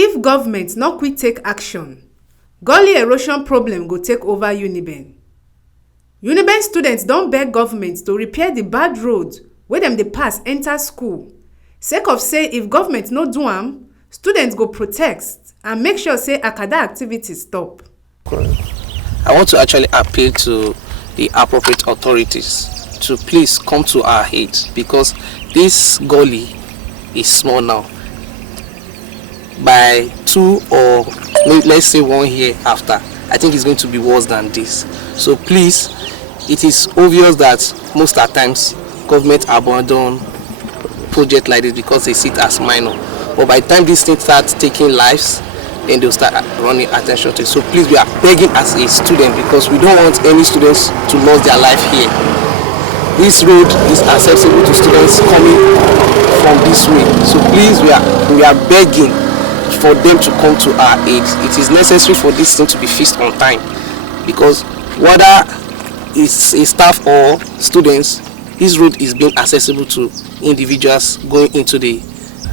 If government no quick take action, Gully erosion problem go take over UNIBEN. UNIBEN students don beg government to repair the bad road wey dem dey pass enter school. Sake of say if government no do am, students go protest and make sure say academic activities stop. I want to actually appeal to the appropriate authorities to please come to our aid, because this Gully is small now. By 2 or let's say 1 year after, I think it's going to be worse than this. So please, it is obvious that most of the times government abandon projects like this because they see it as minor. But by the time these things start taking lives, then they'll start running attention to it. So please, we are begging as a student, because we don't want any students to lose their life here. This road is accessible to students coming from this way. So please, we are begging for them to come to our aid. It is necessary for this thing to be fixed on time, because whether it's a staff or students, this road is being accessible to individuals going into the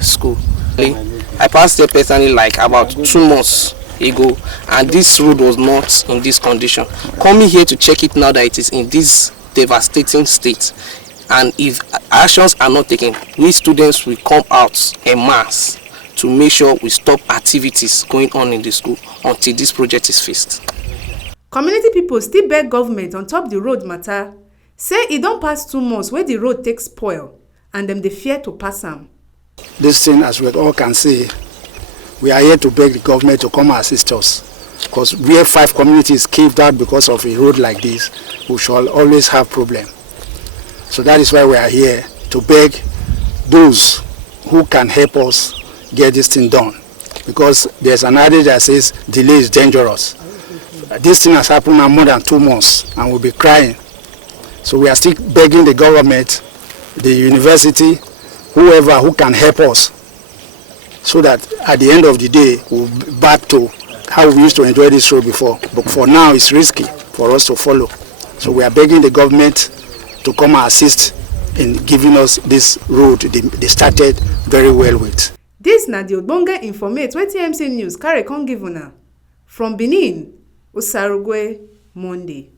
school. I passed there personally like about 2 months ago, and this road was not in this condition. Coming here to check it now that it is in this devastating state, and if actions are not taken, we students will come out en masse to make sure we stop activities going on in the school until this project is fixed. Community people still beg government on top the road matter. Say it don't pass 2 months where the road takes spoil, and them they fear to pass am. This thing, as we all can see, we are here to beg the government to come and assist us, because we have 5 communities caved out because of a road like this. We shall always have problem. So that is why we are here to beg those who can help us get this thing done, because there's an adage that says delay is dangerous. This thing has happened now more than 2 months, and we'll be crying. So we are still begging the government, the university, whoever who can help us, so that at the end of the day we'll be back to how we used to enjoy this road before. But for now it's risky for us to follow. So we are begging the government to come and assist in giving us this road they started very well with. This na the ogbonge informate wey TMC News carry come give una. From Benin, Osarugwe, Monday.